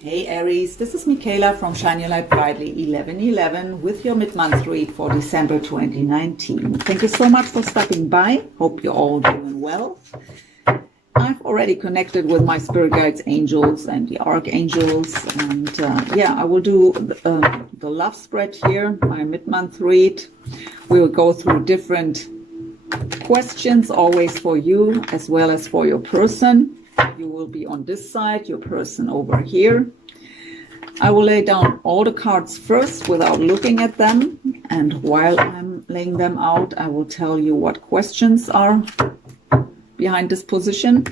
Hey Aries, this is Michaela from Shine Your Light Brightly 1111 with your mid-month read for December 2019. Thank you so much for stopping by. Hope you're all doing well. I've already connected with my spirit guides, angels, and the archangels. And I will do the love spread here, my mid-month read. We will go through different questions, always for you as well as for your person. You will be on this side, your person over here. I will lay down all the cards first without looking at them. And while I'm laying them out, I will tell you what questions are behind this position.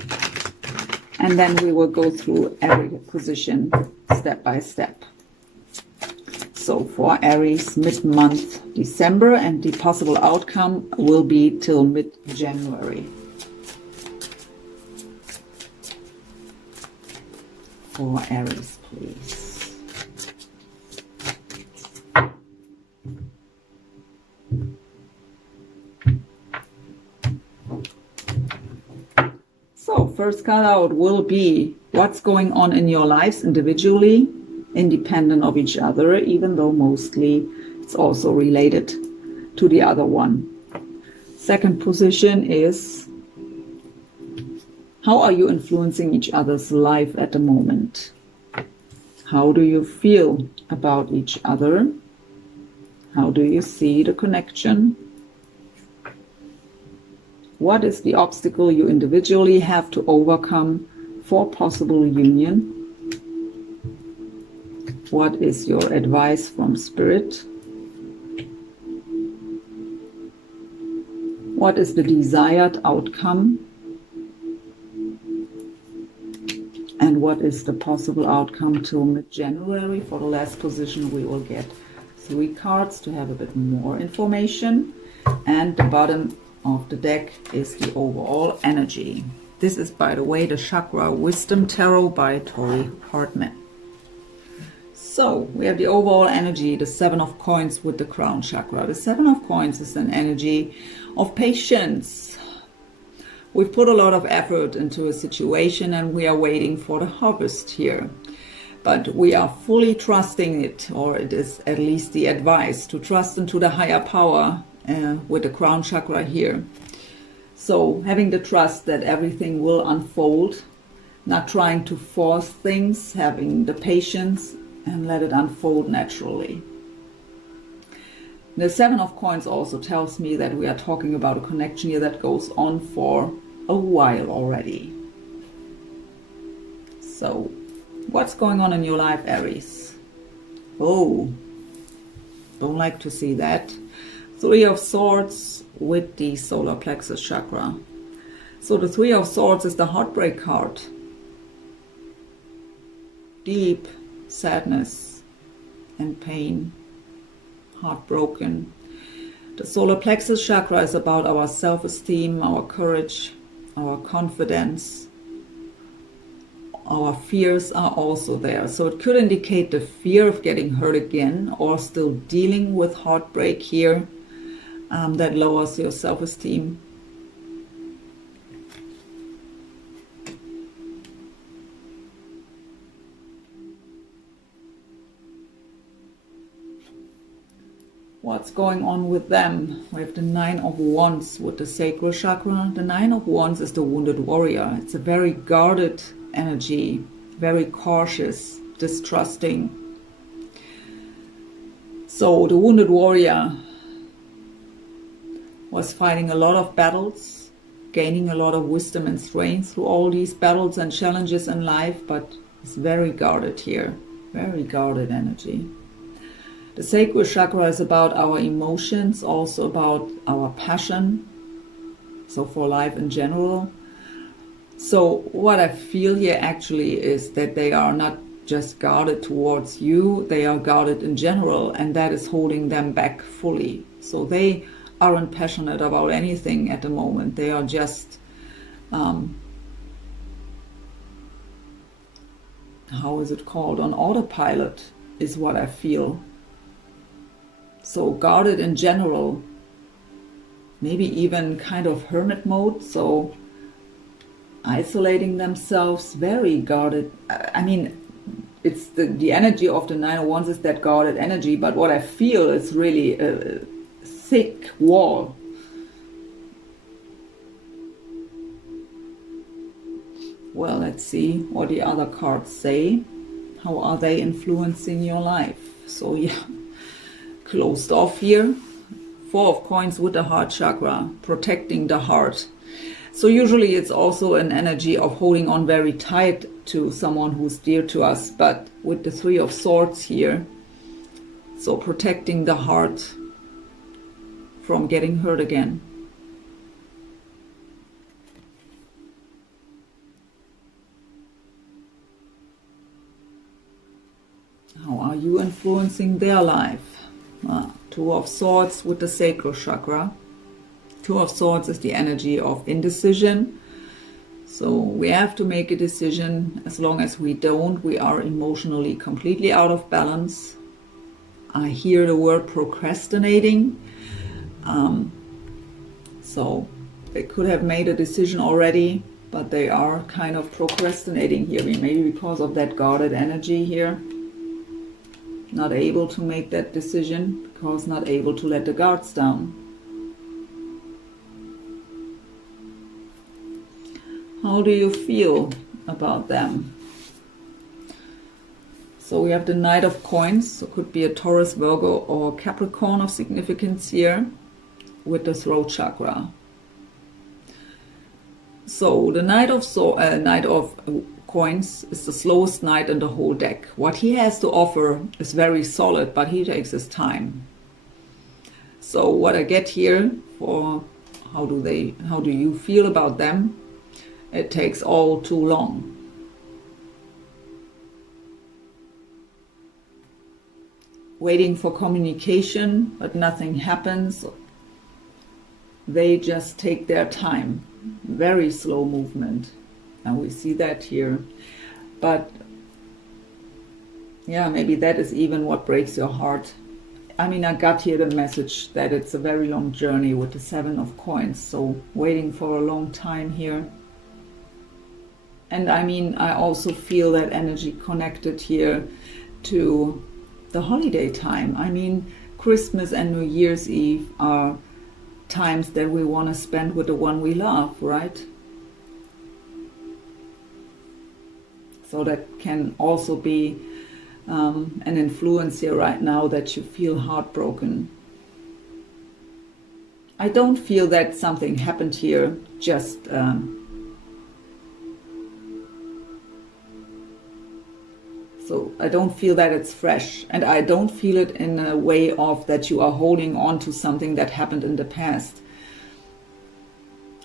And then we will go through every position step by step. So for Aries, mid-month December, and the possible outcome will be till mid-January. For Aries, please. So first card out will be what's going on in your lives individually, independent of each other, even though mostly it's also related to the other one. Second position is, how are you influencing each other's life at the moment? How do you feel about each other? How do you see the connection? What is the obstacle you individually have to overcome for possible union? What is your advice from Spirit? What is the desired outcome? And what is the possible outcome till mid-January? For the last position, we will get 3 cards to have a bit more information. And the bottom of the deck is the overall energy. This is, by the way, the Chakra Wisdom Tarot by Tori Hartman. So we have the overall energy, the 7 of Coins with the Crown Chakra. The 7 of Coins is an energy of patience. We've put a lot of effort into a situation and we are waiting for the harvest here. But we are fully trusting it, or it is at least the advice to trust into the higher power with the Crown Chakra here. So having the trust that everything will unfold, not trying to force things, having the patience and let it unfold naturally. The 7 of Coins also tells me that we are talking about a connection here that goes on for a while already. So, what's going on in your life, Aries? Oh, don't like to see that. 3 of Swords with the solar plexus chakra. So the 3 of Swords is the heartbreak card. Deep sadness and pain. Heartbroken. The solar plexus chakra is about our self-esteem, our courage, our confidence. Our fears are also there. So it could indicate the fear of getting hurt again, or still dealing with heartbreak here that lowers your self-esteem. What's going on with them? We have the 9 of Wands with the sacral chakra. The 9 of Wands is the wounded warrior. It's a very guarded energy, very cautious, distrusting. So the wounded warrior was fighting a lot of battles, gaining a lot of wisdom and strength through all these battles and challenges in life, but it's very guarded here, very guarded energy. The sacral chakra is about our emotions, also about our passion, so for life in general. So what I feel here actually is that they are not just guarded towards you, they are guarded in general, and that is holding them back fully. So they aren't passionate about anything at the moment. They are just, how is it called? On autopilot is what I feel. So guarded in general, maybe even kind of hermit mode, so isolating themselves, very guarded. I mean, it's the energy of the Nine of Wands is that guarded energy, but what I feel is really a thick wall. Well, let's see what the other cards say. How are they influencing your life? So yeah, closed off here. Four of Coins with the heart chakra, protecting the heart. So usually it's also an energy of holding on very tight to someone who's dear to us, but with the Three of Swords here, so protecting the heart from getting hurt again. How are you influencing their life? Two of Swords with the sacral chakra. Two of Swords is the energy of indecision. So we have to make a decision. As long as we don't, we are emotionally completely out of balance. I hear the word procrastinating. So they could have made a decision already, but they are kind of procrastinating here. Maybe because of that guarded energy here. Not able to make that decision because not able to let the guards down. How do you feel about them? So we have the Knight of Coins, so it could be a Taurus, Virgo or Capricorn of significance here with the throat chakra. So the Knight of Coins is the slowest knight in the whole deck. What he has to offer is very solid, but he takes his time. So what I get here for how do you feel about them? It takes all too long. Waiting for communication, but nothing happens. They just take their time. Very slow movement. And we see that here. But yeah, maybe that is even what breaks your heart. I mean, I got here the message that it's a very long journey with the Seven of Coins. So waiting for a long time here. And I mean, I also feel that energy connected here to the holiday time. I mean, Christmas and New Year's Eve are times that we want to spend with the one we love, right? So that can also be an influence here right now, that you feel heartbroken. I don't feel that something happened here just so I don't feel that it's fresh, and I don't feel it in a way of that you are holding on to something that happened in the past.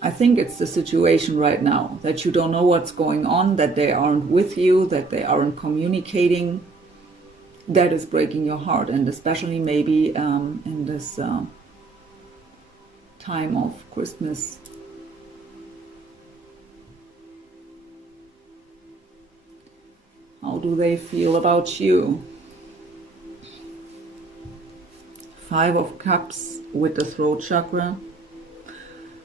I think it's the situation right now, that you don't know what's going on, that they aren't with you, that they aren't communicating. That is breaking your heart, and especially maybe in this time of Christmas. How do they feel about you? Five of Cups with the throat chakra.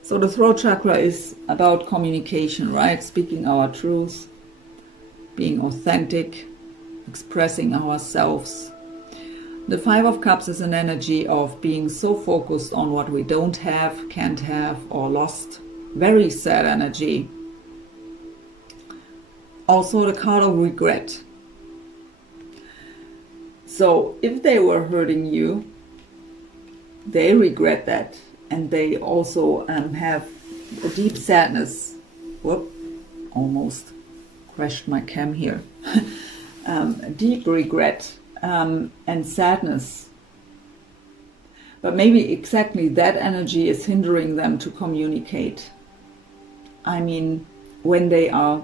So the throat chakra is about communication, right? Speaking our truth, being authentic, expressing ourselves. The Five of Cups is an energy of being so focused on what we don't have, can't have, or lost. Very sad energy. Also the card of regret. So if they were hurting you, they regret that. And they also have a deep sadness. Whoop, almost crashed my cam here. Deep regret and sadness. But maybe exactly that energy is hindering them to communicate. I mean, when they are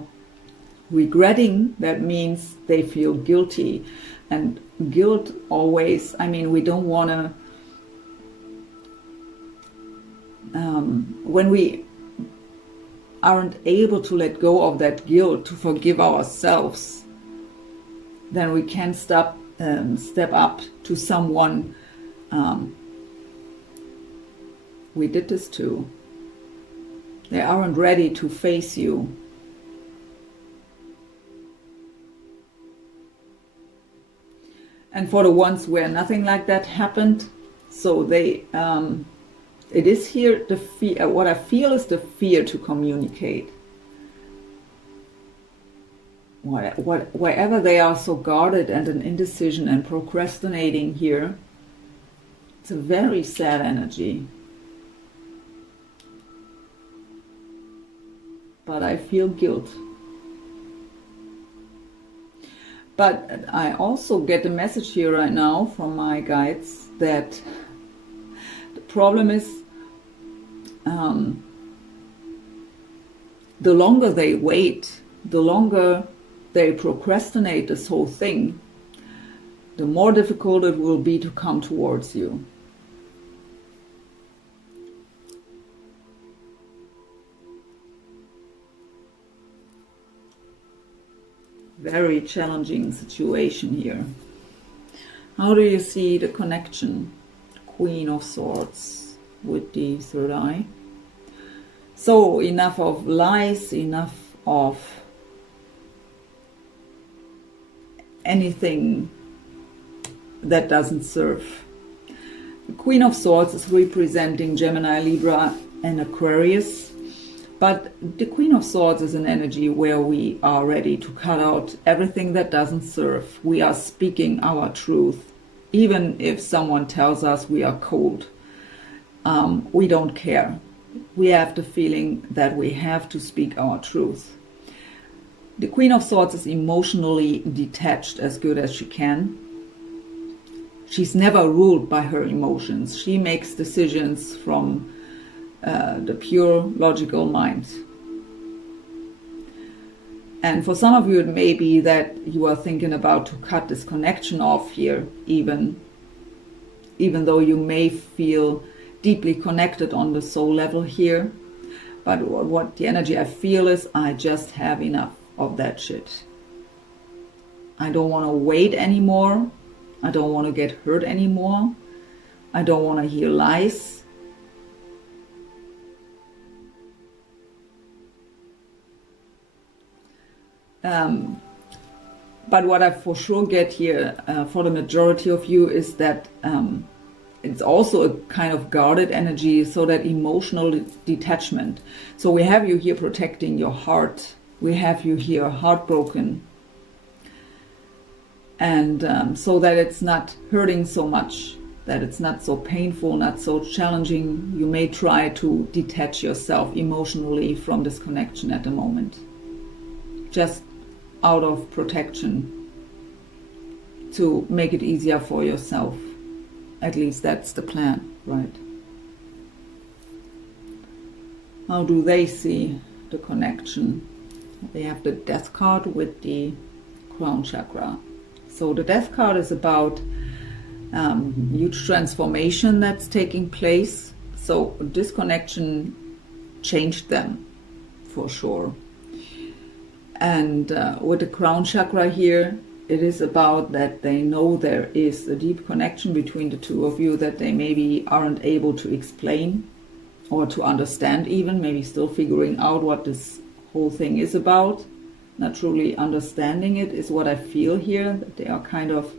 regretting, that means they feel guilty. And guilt always, I mean, we don't want to, when we aren't able to let go of that guilt, to forgive ourselves, then we can step up to someone we did this to. They aren't ready to face you. And for the ones where nothing like that happened, so they, it is here the fear, what I feel is the fear to communicate. Wherever they are so guarded and an indecision and procrastinating here, it's a very sad energy. But I feel guilt. But I also get a message here right now from my guides that the problem is the longer they wait, the longer they procrastinate this whole thing, the more difficult it will be to come towards you. Very challenging situation here. How do you see the connection? Queen of Swords with the third eye. So enough of lies, enough of anything that doesn't serve. The Queen of Swords is representing Gemini, Libra and Aquarius. But the Queen of Swords is an energy where we are ready to cut out everything that doesn't serve. We are speaking our truth. Even if someone tells us we are cold, we don't care. We have the feeling that we have to speak our truth. The Queen of Swords is emotionally detached as good as she can. She's never ruled by her emotions. She makes decisions from the pure logical mind. And for some of you it may be that you are thinking about to cut this connection off here, even though you may feel deeply connected on the soul level here. But what the energy I feel is, I just have enough of that shit. I don't want to wait anymore. I don't want to get hurt anymore. I don't want to hear lies. But what I for sure get here for the majority of you is that it's also a kind of guarded energy, so that emotional detachment. So we have you here protecting your heart. We have you here heartbroken. And so that it's not hurting so much, that it's not so painful, not so challenging, you may try to detach yourself emotionally from this connection at the moment. Just out of protection, to make it easier for yourself. At least that's the plan, right? How do they see the connection? They have the Death card with the crown chakra. So the Death card is about huge transformation that's taking place. So this connection changed them, for sure. And with the crown chakra here, it is about that they know there is a deep connection between the two of you that they maybe aren't able to explain or to understand even, maybe still figuring out what this whole thing is about. Not truly understanding it is what I feel here, that they are kind of,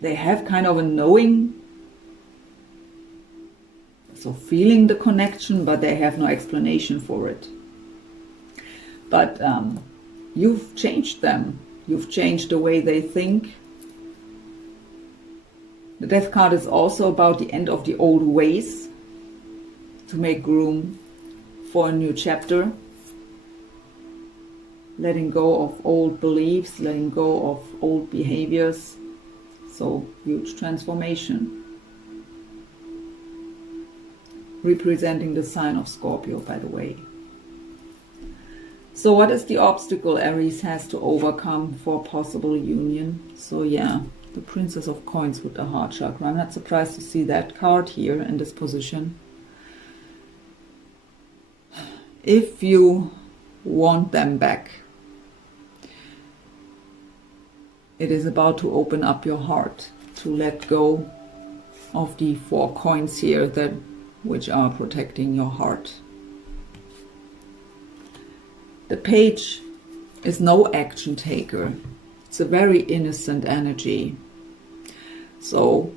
they have kind of a knowing, so feeling the connection, but they have no explanation for it. But you've changed them. You've changed the way they think. The Death card is also about the end of the old ways, to make room for a new chapter. Letting go of old beliefs, letting go of old behaviors. So huge transformation. Representing the sign of Scorpio, by the way. So what is the obstacle Aries has to overcome for possible union? So yeah, the Princess of Coins with the heart chakra. I'm not surprised to see that card here in this position. If you want them back, it is about to open up your heart, to let go of the 4 coins here that which are protecting your heart. The Page is no action taker. It's a very innocent energy. So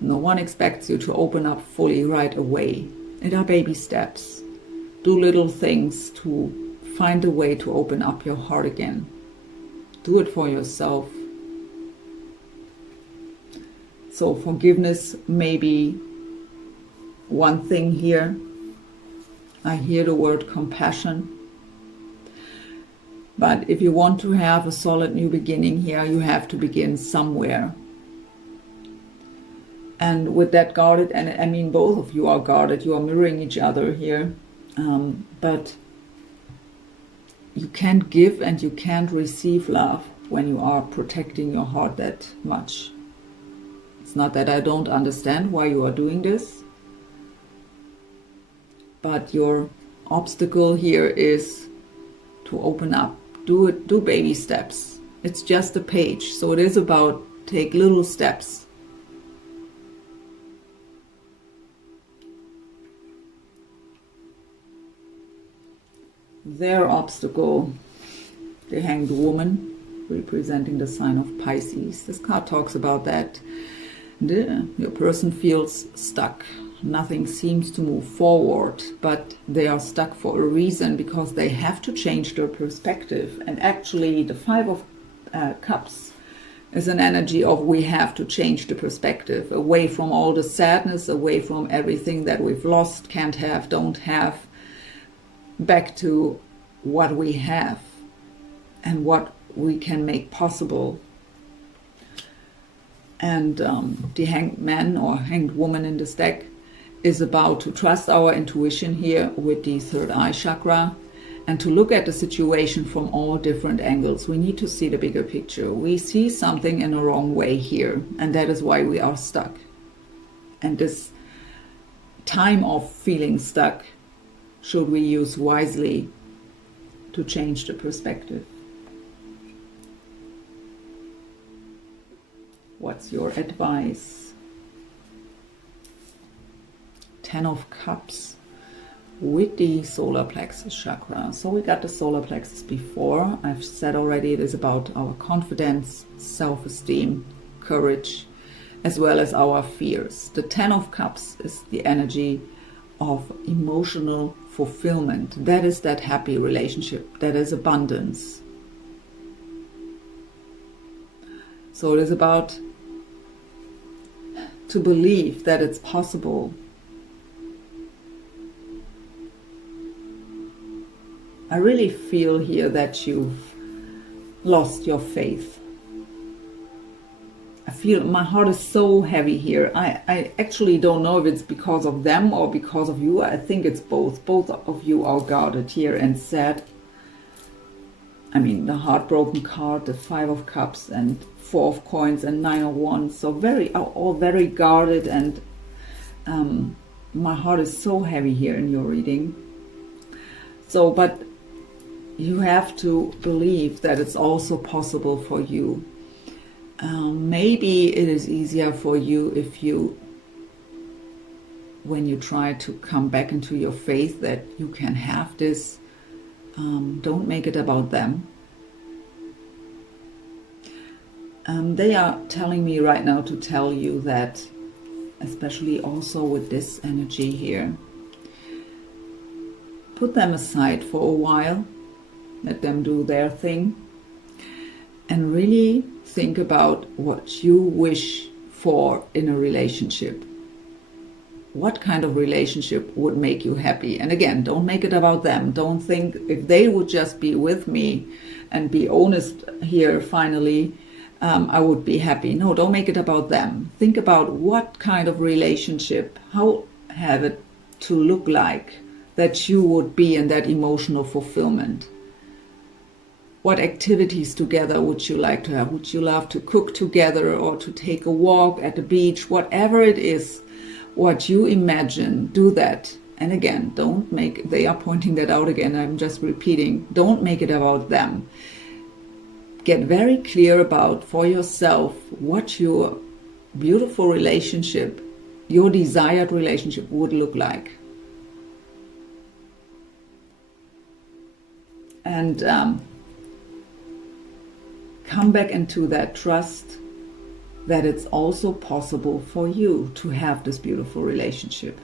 no one expects you to open up fully right away. It are baby steps. Do little things to find a way to open up your heart again. Do it for yourself. So forgiveness may be one thing here. I hear the word compassion. But if you want to have a solid new beginning here, you have to begin somewhere. And with that guarded, and I mean both of you are guarded, you are mirroring each other here. But you can't give and you can't receive love when you are protecting your heart that much. It's not that I don't understand why you are doing this, but your obstacle here is to open up. Do baby steps. It's just a page, so it is about take little steps. Their obstacle, the Hanged Woman, representing the sign of Pisces. This card talks about that. Your person feels stuck. Nothing seems to move forward, but they are stuck for a reason, because they have to change their perspective. And actually the Five of Cups is an energy of we have to change the perspective, away from all the sadness, away from everything that we've lost, can't have, don't have, back to what we have and what we can make possible. And the Hanged Man or Hanged Woman in this deck is about to trust our intuition here with the third eye chakra and to look at the situation from all different angles. We need to see the bigger picture. We see something in a wrong way here, and that is why we are stuck. And this time of feeling stuck should we use wisely to change the perspective. What's your advice? Ten of Cups with the solar plexus chakra. So we got the solar plexus before. I've said already it is about our confidence, self-esteem, courage, as well as our fears. The Ten of Cups is the energy of emotional fulfillment. That is that happy relationship. That is abundance. So it is about to believe that it's possible. I really feel here that you've lost your faith. I feel my heart is so heavy here. I actually don't know if it's because of them or because of you. I think it's both. Both of you are guarded here and sad. I mean, the heartbroken card, the Five of Cups and Four of Coins and Nine of Wands. So all very guarded, and my heart is so heavy here in your reading. So, but you have to believe that it's also possible for you. Maybe it is easier for you if you, when you try to come back into your faith, that you can have this. Don't make it about them. They are telling me right now to tell you that, especially also with this energy here, put them aside for a while, let them do their thing, and really think about what you wish for in a relationship. What kind of relationship would make you happy? And again, don't make it about them. Don't think if they would just be with me and be honest here finally, I would be happy. No, don't make it about them. Think about what kind of relationship, how have it to look like that you would be in that emotional fulfillment. What activities together would you like to have? Would you love to cook together or to take a walk at the beach? Whatever it is, what you imagine, do that. And again, don't make, they are pointing that out again, I'm just repeating, don't make it about them. Get very clear about for yourself what your beautiful relationship, your desired relationship would look like. And come back into that trust that it's also possible for you to have this beautiful relationship.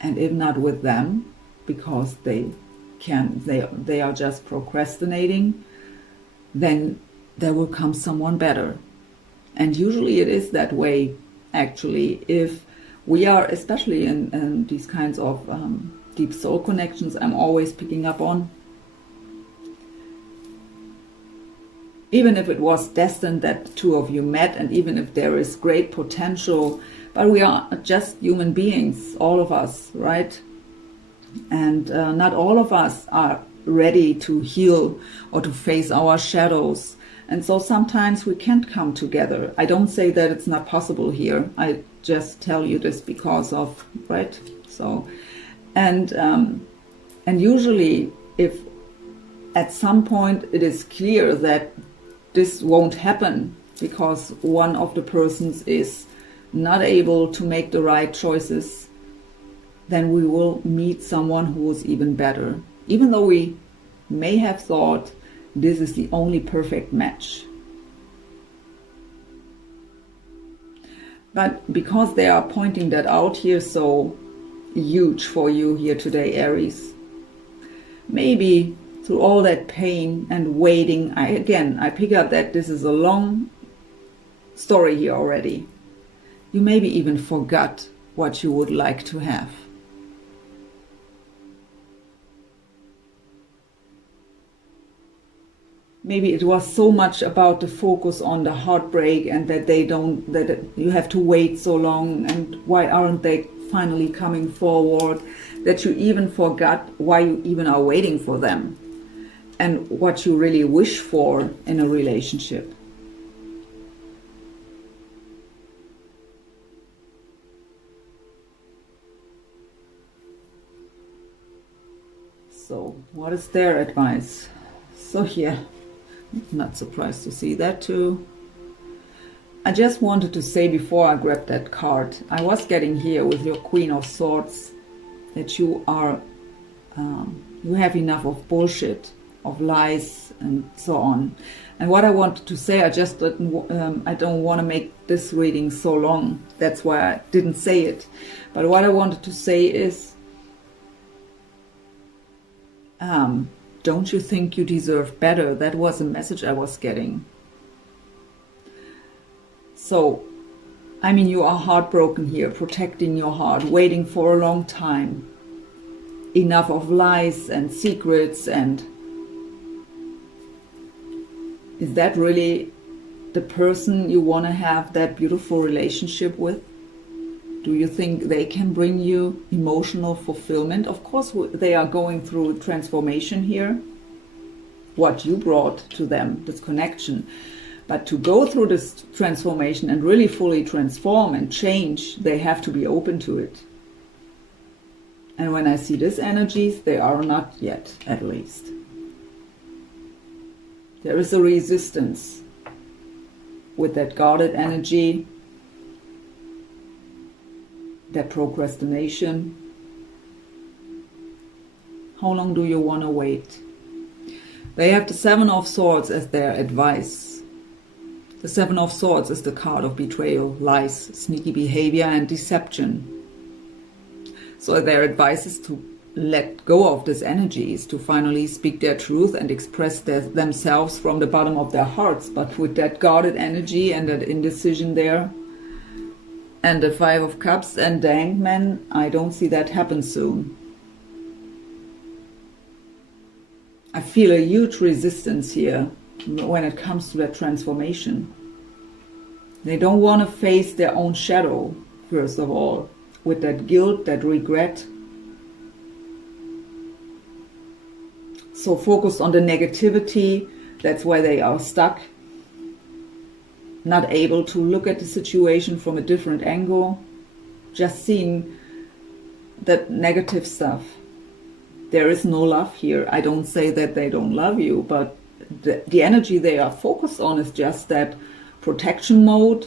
And if not with them, because they are just procrastinating, then there will come someone better. And usually it is that way, actually. If we are, especially in these kinds of deep soul connections I'm always picking up on, even if it was destined that the two of you met, and even if there is great potential, but we are just human beings, all of us, right? And not all of us are ready to heal or to face our shadows. And so sometimes we can't come together. I don't say that it's not possible here. I just tell you this because of, right? So, and usually if at some point it is clear that this won't happen because one of the persons is not able to make the right choices, then we will meet someone who is even better. Even though we may have thought this is the only perfect match. But because they are pointing that out here so huge for you here today, Aries, maybe through all that pain and waiting, I pick up that this is a long story here already. You maybe even forgot what you would like to have. Maybe it was so much about the focus on the heartbreak and that that you have to wait so long, and why aren't they finally coming forward, that you even forgot why you even are waiting for them and what you really wish for in a relationship. So what is their advice? So yeah, not surprised to see that too. I just wanted to say before I grabbed that card, I was getting here with your Queen of Swords that you are, you have enough of bullshit, of lies and so on. And what I wanted to say, I don't want to make this reading so long. That's why I didn't say it. But what I wanted to say is, don't you think you deserve better? That was a message I was getting. So, I mean, you are heartbroken here, protecting your heart, waiting for a long time. Enough of lies and secrets, and is that really the person you want to have that beautiful relationship with? Do you think they can bring you emotional fulfillment? Of course, they are going through transformation here. What you brought to them, this connection. But to go through this transformation and really fully transform and change, they have to be open to it. And when I see these energies, they are not yet, at least. There is a resistance with that guarded energy, that procrastination. How long do you want to wait? They have the Seven of Swords as their advice. The Seven of Swords is the card of betrayal, lies, sneaky behavior and deception. So their advice is to let go of these energies, to finally speak their truth and express themselves from the bottom of their hearts. But with that guarded energy and that indecision there, and the Five of Cups and the Hangman, I don't see that happen soon. I feel a huge resistance here when it comes to that transformation. They don't want to face their own shadow, first of all, with that guilt, that regret. So focused on the negativity, that's why they are stuck. Not able to look at the situation from a different angle, just seeing that negative stuff. There is no love here. I don't say that they don't love you, but the energy they are focused on is just that protection mode.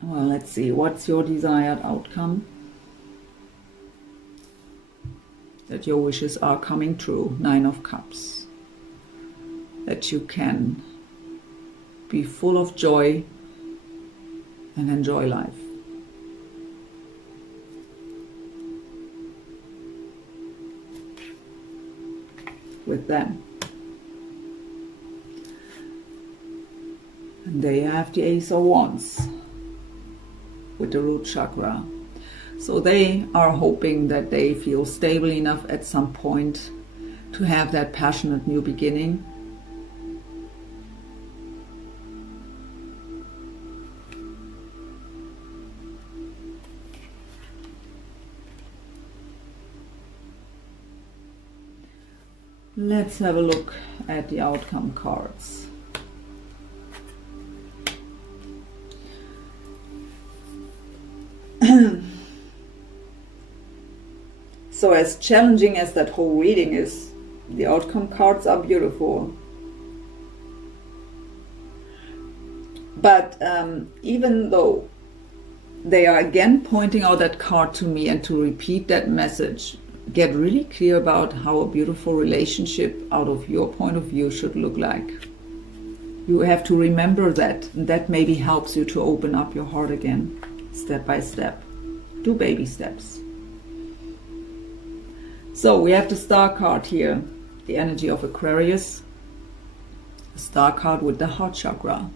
Well, let's see, what's your desired outcome? that your wishes are coming true. 9 of Cups. That you can be full of joy and enjoy life. With them. And there you have the Ace of Wands with the root chakra. So they are hoping that they feel stable enough at some point to have that passionate new beginning. Let's have a look at the outcome cards. So as challenging as that whole reading is, the outcome cards are beautiful. But even though they are again pointing out that card to me and to repeat that message, get really clear about how a beautiful relationship out of your point of view should look like. You have to remember that, and that maybe helps you to open up your heart again, step by step. Do baby steps. So we have the Star card here, the energy of Aquarius, the Star card with the heart chakra.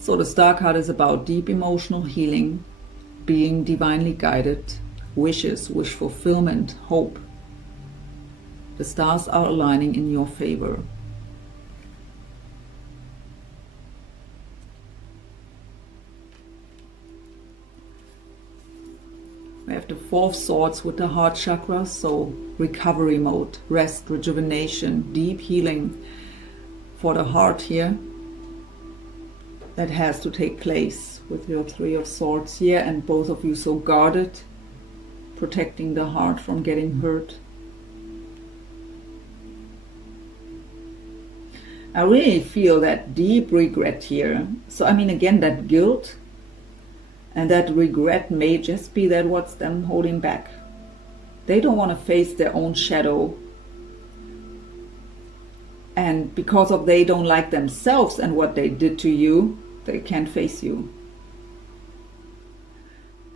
So the Star card is about deep emotional healing, being divinely guided, wishes, wish fulfillment, hope. The stars are aligning in your favor. We have the Four of Swords with the heart chakra, so recovery mode, rest, rejuvenation, deep healing for the heart here. That has to take place with your Three of Swords here, and both of you so guarded, protecting the heart from getting hurt. I really feel that deep regret here. So I mean, again, that guilt and that regret may just be that what's them holding back. They don't want to face their own shadow. And because of they don't like themselves and what they did to you, they can't face you.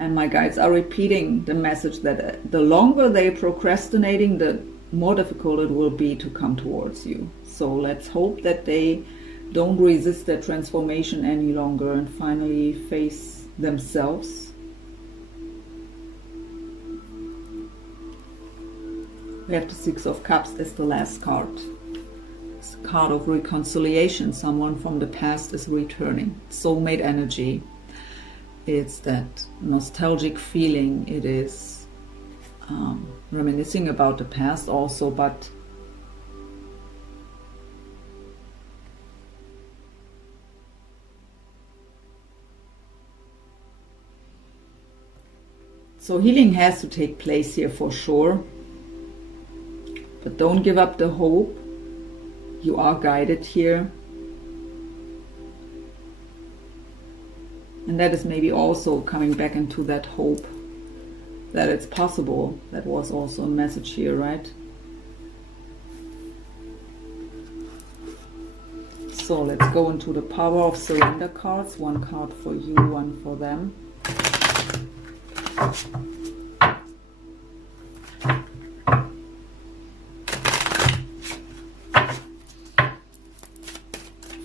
And my guides are repeating the message that the longer they're procrastinating, the more difficult it will be to come towards you. So let's hope that they don't resist their transformation any longer and finally face themselves. We have the Six of Cups as the last card. It's a card of reconciliation. Someone from the past is returning. Soulmate energy. It's that nostalgic feeling. It is reminiscing about the past also, but so healing has to take place here for sure. But don't give up the hope. You are guided here. And that is maybe also coming back into that hope that it's possible. That was also a message here, right? So let's go into the power of surrender cards. One card for you, one for them.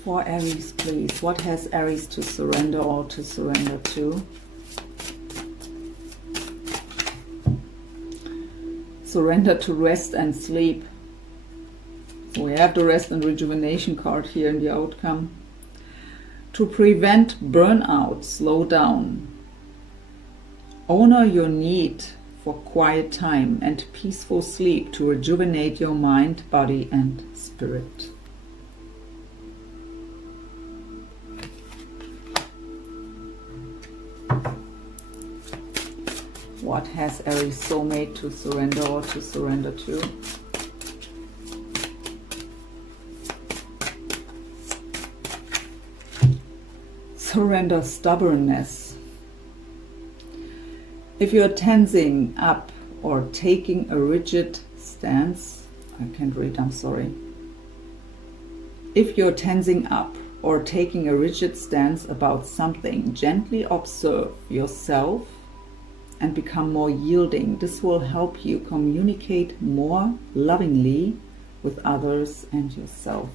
For Aries, please. What has Aries to surrender or to surrender to? Surrender to rest and sleep. So we have the rest and rejuvenation card here in the outcome. To prevent burnout, slow down. Honor your need for quiet time and peaceful sleep to rejuvenate your mind, body and spirit. What has Aries soulmate to surrender or to surrender to? Surrender stubbornness. If you're tensing up or taking a rigid stance. I can't read, I'm sorry. If you're tensing up or taking a rigid stance about something, gently observe yourself and become more yielding. This will help you communicate more lovingly with others and yourself.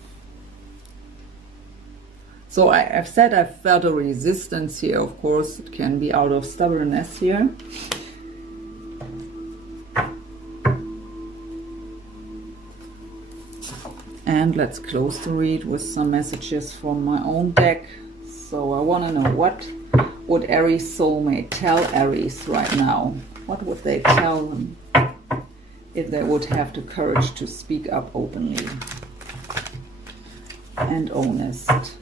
So I've said I felt a resistance here. Of course, it can be out of stubbornness here. And let's close the read with some messages from my own deck. So I want to know, what would Aries soulmate tell Aries right now? What would they tell them if they would have the courage to speak up openly and honest?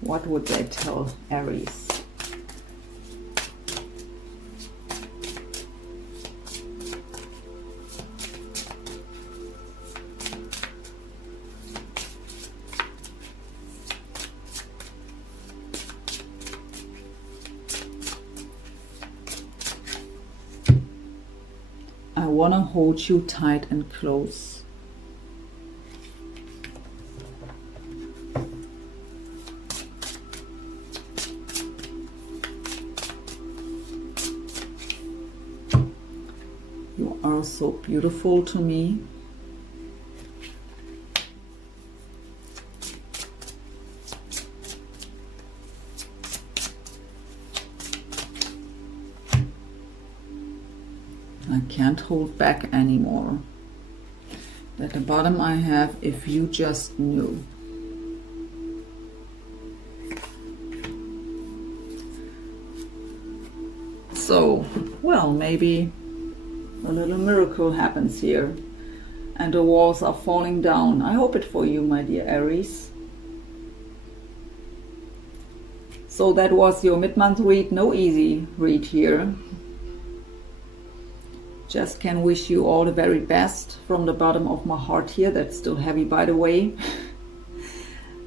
What would they tell Aries? I want to hold you tight and close. You are so beautiful to me. I can't hold back anymore. At the bottom I have, if you just knew. So, well, maybe a little miracle happens here and the walls are falling down. I hope it for you, my dear Aries. So that was your mid-month read. No easy read here. Just can wish you all the very best from the bottom of my heart here. That's still heavy, by the way.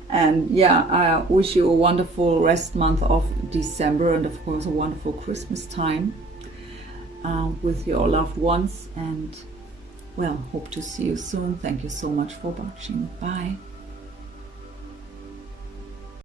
And yeah, I wish you a wonderful rest month of December, and of course a wonderful Christmas time with your loved ones. And well, hope to see you soon. Thank you so much for watching. Bye.